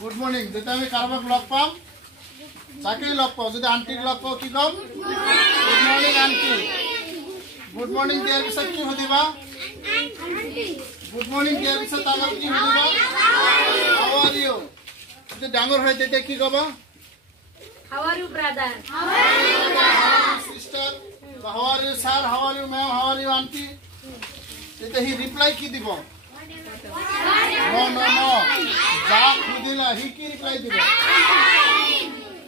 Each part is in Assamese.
গুড মর্নিং যেটা আমি কারবাক লগ পাম চাকরি লগ পাও যদি আন্টিক লগ পাও কি কম good morning aunty good morning দিয়ার পিছত কি হদিবা গুড মর্নিং দিয়ার পিছত আগৰ কি হদিবা হাউ আৰ ইউ যদি ডাঙৰ হয় তেতিয়া কি কবা How are you, brother? How are you, sister? How are you, sir? How are you, ma'am? How are you, auntie? Did he reply ki dibo? No. Ja khudila he ki reply dibo?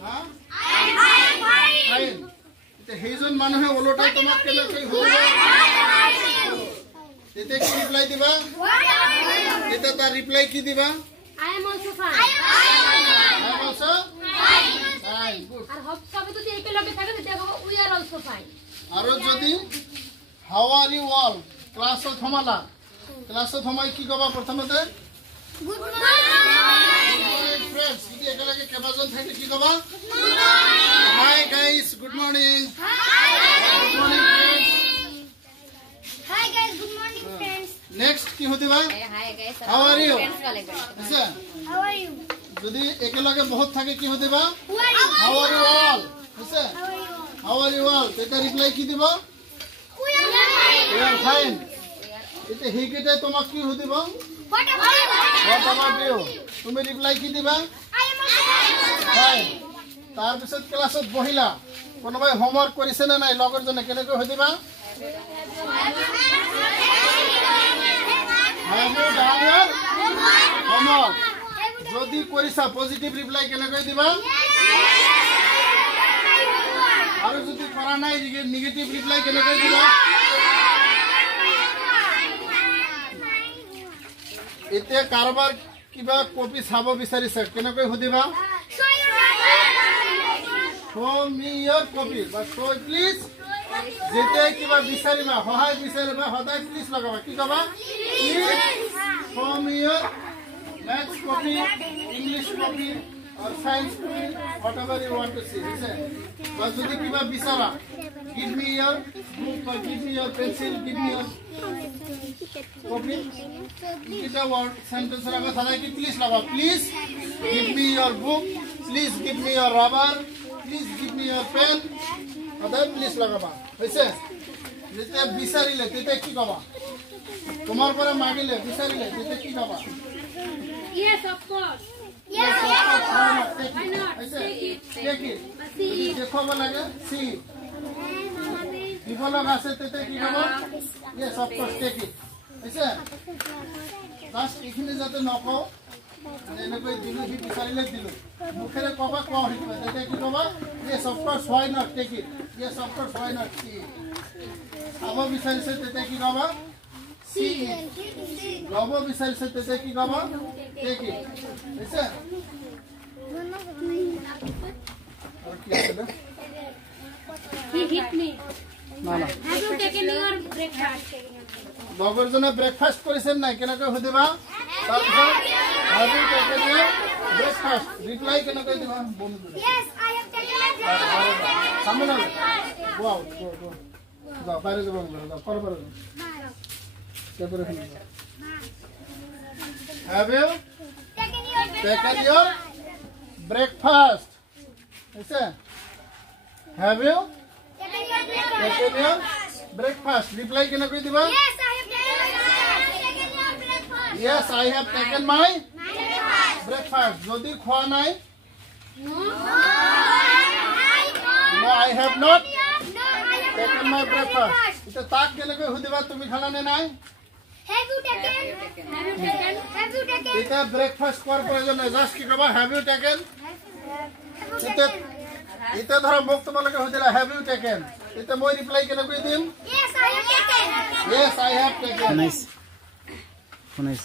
Ha? Fine. Ite hejon manuhe olotai tomak kele koi hobe? Ite ki reply diba? Ite tar reply ki diba? I am also fine. I am also fine. Good. আর হব সবে তো এই লগে থাকে দেখো we are also fine. আর যদি how are you all ক্লাসত থমালা ক্লাসত থমাই কি কবা প্রথমতে Good morning. ফ্রেন্ডস যদি একেলগে কেবাজন থাকে কি কবা hi guys good morning good morning friends Hi guys, good morning friends. Next কি হতিবা Hi guys. how are you Friends আচ্ছা How are you? যদি একেলগে বহুত থাকে কি হতিবা Who are you? how are you all আচ্ছা How are you? how are you all এটা রিপ্লাই কি দিব We are fine. we are fine এটা হিকেতে তোমাক কি হতিবা What about you? what about you তুমি রিপ্লাই কি দিবা I am also fine. fine তার পিছত ক্লাসত বহিলা কোনবাই হোমওয়ার্ক কৰিছে না নাই লগৰ জনে কেনেকৈ হদিবা have you done your homework যদি কৰিছা পজিটিভ ৰিপ্লাই কেনেকৈ দিবা আৰু যদি কৰা নাই নেগেটিভ ৰিপ্লাই কেনেকৈ দিবা এতিয়া কাৰবাৰ কিবা কপি চাব বিচাৰিছে কেনেকৈ হদিবা show me your copy but show please যেতে কিবা বিচাৰিবা সহায় বিচাৰিবা সদায় প্লিজ লগাবা কি কবা please show me your maths copy english copy or science copy whatever you want to see but যদি কিবা বিচাৰা give me your book or give me your pencil give me your copy kita word sentence raga sadai ki please lagao please give me your book please give me your rubber please give me your pen sadai please lagaba hoise jete bisarile tete ki kaba tomar pore magile bisarile tete ki kaba Yes, of course. yes of course Why not? take it dekho lage see Dikolog ase tete ki kaba yes of course take it hoise just ekhine jate nako এনেকৈ দিলো হি বিচাৰিলে দিলো মুখেৰে কবা কোৱা হইবা তেতে কি কবা yes of course why not take it yes of course why not see আব বিচাৰিছে তেতে কি কবা see লব বিচাৰিছে তেতে কি কবা take it আছে আর কি আছে He hit me. না না Have you taken your breakfast? লগৰ জনে ব্ৰেকফাস্ট কৰিছেন নাই কেনেকৈ হদিবা তাৰপিছত have you taken your breakfast reply কেনেকৈ দিবা বন্ধু Yes, I have taken my breakfast. সামনে wow go যাও বাইরে যাও যাও পরে পেপারে ফেলে have you taken your breakfast আছে have you taken your breakfast reply কেনেকৈ দিবা Yes, I have taken my breakfast. yes I have taken my breakfast যদি খোৱা নাই no I have not taken my breakfast এটা তাক কেনেকৈ হদিবা তুমি খালা নে নাই Have you taken? Have you taken? Have you taken? এটা ব্রেকফাস্ট করার প্রয়োজন নাই জাস্ট কি কবা হ্যাভ ইউ টেকেন এটা এটা ধর মুখ তোমালকে হদিলা হ্যাভ ইউ টেকেন এটা মই রিপ্লাই কেনেকৈ দিম Yes, I have taken. yes I have taken Nice.